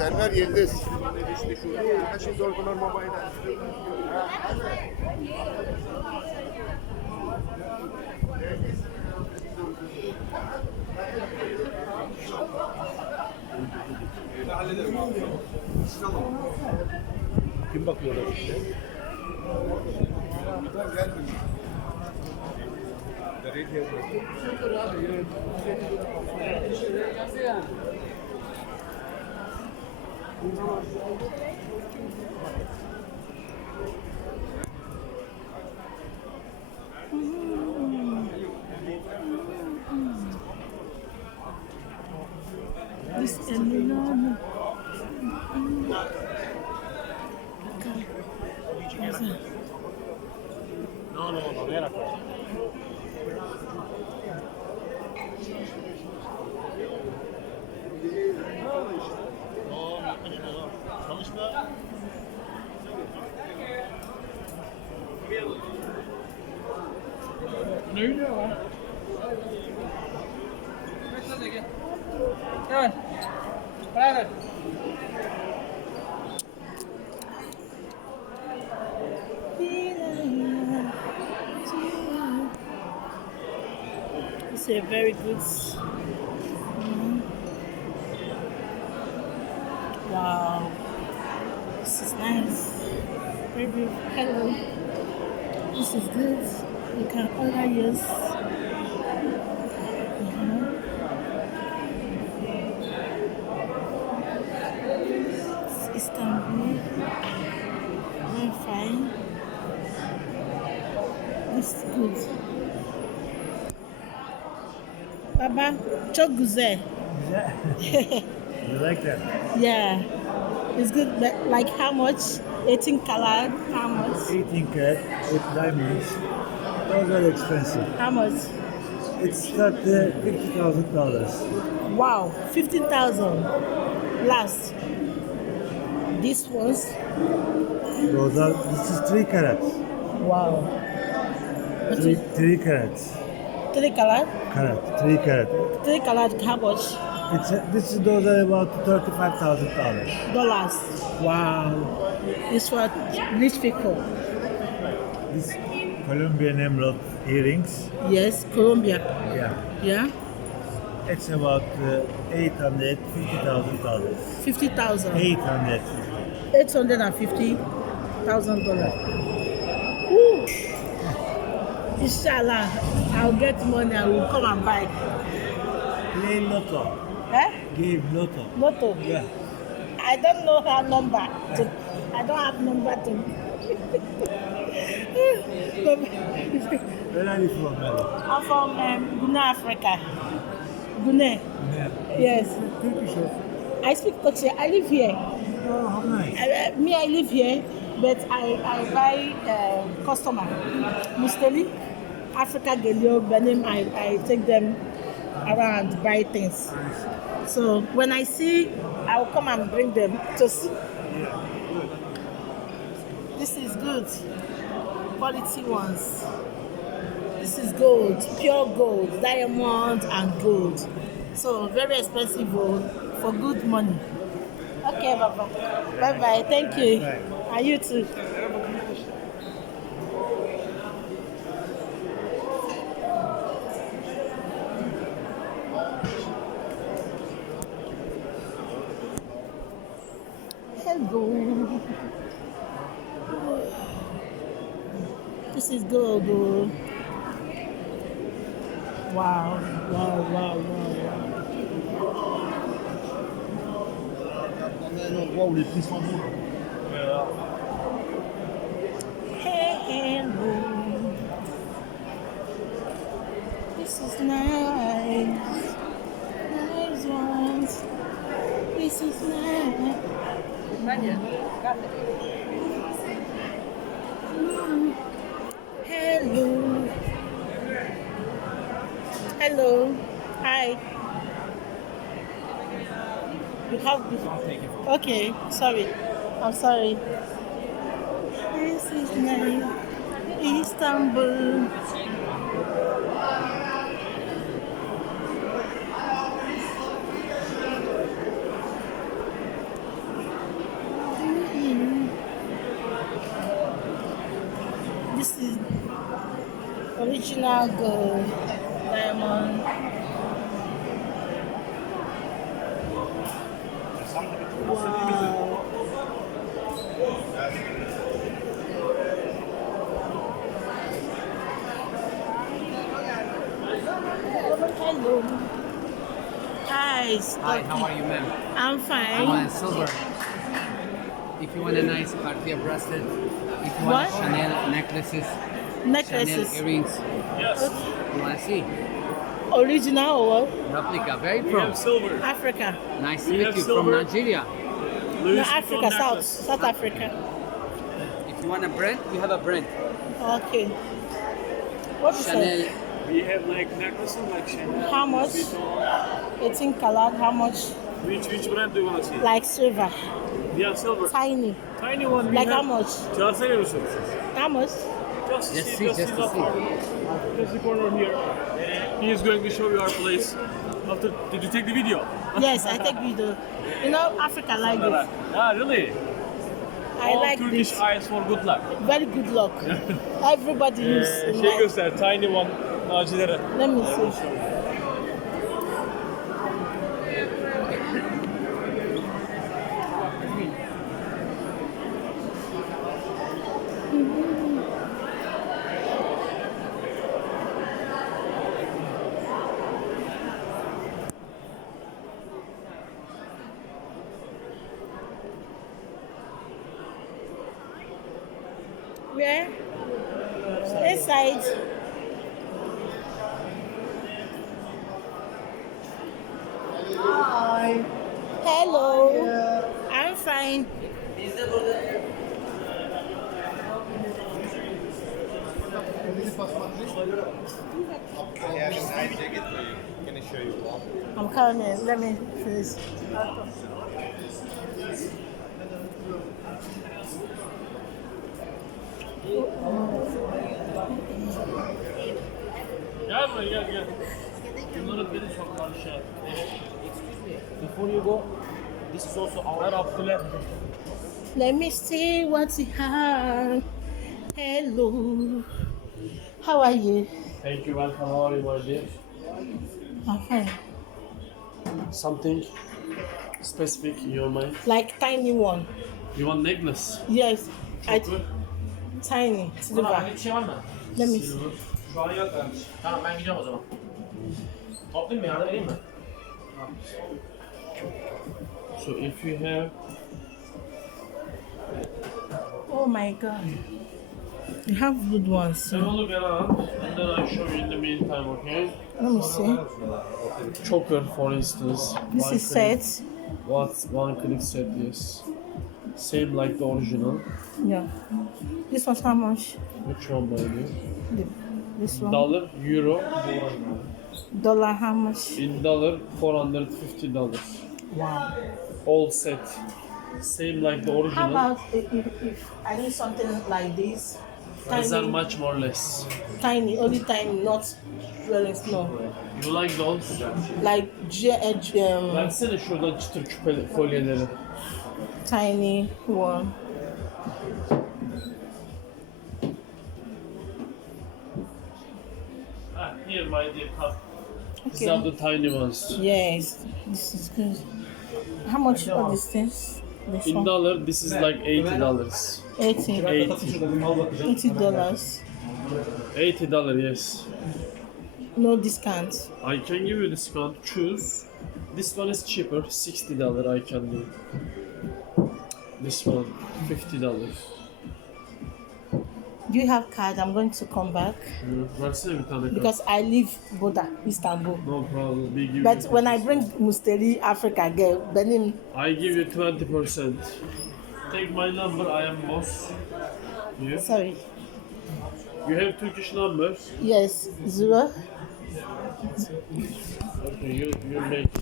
Enver Yıldız. Her şey zor bunlar mobilden. Kim bakıyor orada işte? This enormous. No, era. Çalışma. Ne oluyor lan? Gel. Beraber. It's a very good. Wow, this is nice. Very beautiful. Hello. This is good. You can order yours. It's Istanbul. Very fine. This is good. Baba, çok güzel. You like that? Yeah, it's good. But like how much? 18 karat. How much? 18 karat with diamonds. Those are expensive. How much? It starts at $50,000. Wow, 15,000. Last. This was. This is 3 carats. Wow. What is 3 carats. 3 karat? 3 carat. 3 karat. How much? Those are about $35,000. Dollars. Wow. It's for rich people. This Colombian emerald earrings. Yes, Colombia. Yeah. Yeah. It's about $850,000. 50,000. $850,000. $850,000. Inshallah, I'll get money. I will come and buy. Play lotto. Eh? Game lotto. Lotto. Yeah. I don't know her number. I don't have number to. Where are you from, Mary? I'm from Guinea, Africa. Guinea. Yeah. Yes. Turkish. I speak Turkish. I live here. Oh, how nice. I live here, but I buy customer. Musteli, Africa Gelio, Benin, I take them around, buy things. So when I see, I will come and bring them to see. This is good. Quality ones. This is gold, pure gold, diamond and gold. So very expensive for good money. Okay, Baba. Bye bye. Thank you. Bye. And you too. Hello. This is gold. Wow. L'endroit où les prix sont bons. Hello. This is nice. Nice ones. This is nice. Hello. Hello. Hi. You have this. Okay, sorry. I'm sorry. This is nice. Istanbul. Original gold diamond. Wow. Hello. Hi. Hi, how are you, ma'am? I'm You fine. want silver? If you want a nice Cartier bracelet, if you want What? Chanel necklaces, Necklaces. Chanel earrings, you want to see? Original or what? Replica, very pro. Silver. Africa. Nice to We meet have you from silver. Nigeria. No, Africa, South Africa. If you want a brand, we have a brand. Okay. What is Chanel, it? We have like necklaces like Chanel. How much? Vuitton. 18 karat, how much? Which brand do you want to see? Like silver. Yeah, silver. Tiny. Tiny one. We Like have. how much? Just say it. How much? Just Just see, see, just just see to that see. corner. Just the corner here. He is going to show you our place. After, did you take the video? Yes, I take video. You know, Africa like this. Ah, really? I All like Turkish this. eyes for good luck. Very good luck. Everybody use in Şey life. göster, tiny one. Nacilere. Let me see. Where? Inside. Hi. Hello. I'm fine. Can I show you one? I'm coming. Let me finish. Gel buraya gel gel. Bunların biri çok karışık. Before you go, this is also our Abdullah. Let me see what you have. Hello. How are you? Thank you, welcome. How are you, my dear? I'm fine. Something specific in your mind? Like tiny one. You want necklace? Yes. I Good. tiny silver. Bir şey var mı? Let me see. Şu an yok kardeş. Tamam ben gidiyorum o zaman. Toplayayım mı? Yardım edeyim mi? So if you have Oh my god. You have good ones. Have a look around and then I'll show you in the meantime, okay? Let me see. Choker, for instance. This one is click- set. One click set, yes. Same like the original. Yeah. This one's how much? Which one, my dear? This one. Dollar, euro. Dollar how much? In dollar, $450. Wow. All set. Same like the How original. about if I need something like this? These are Tiny, much more less. tiny, only tiny, not very small. You like those? Like Versene şuradan çıtır küpe kolyeleri. tiny one. Ah, here, my dear, come. These Okay. are the tiny ones. Yes, this is good. How much are these things? This In one. dollar, this is like $80. 80. $80. $80, yes. No discount. I can give you discount. Choose. This one is cheaper, $60 I can do. This one, $50. Do you have card? I'm going to come back Versene bir tane kart. because I live Boda, Istanbul. No problem. We give But you when I bring Musteri Africa girl, Benin, I give you 20%. Take my number, I am boss. You, sorry, you have Turkish numbers. yes, 0. Okay, you make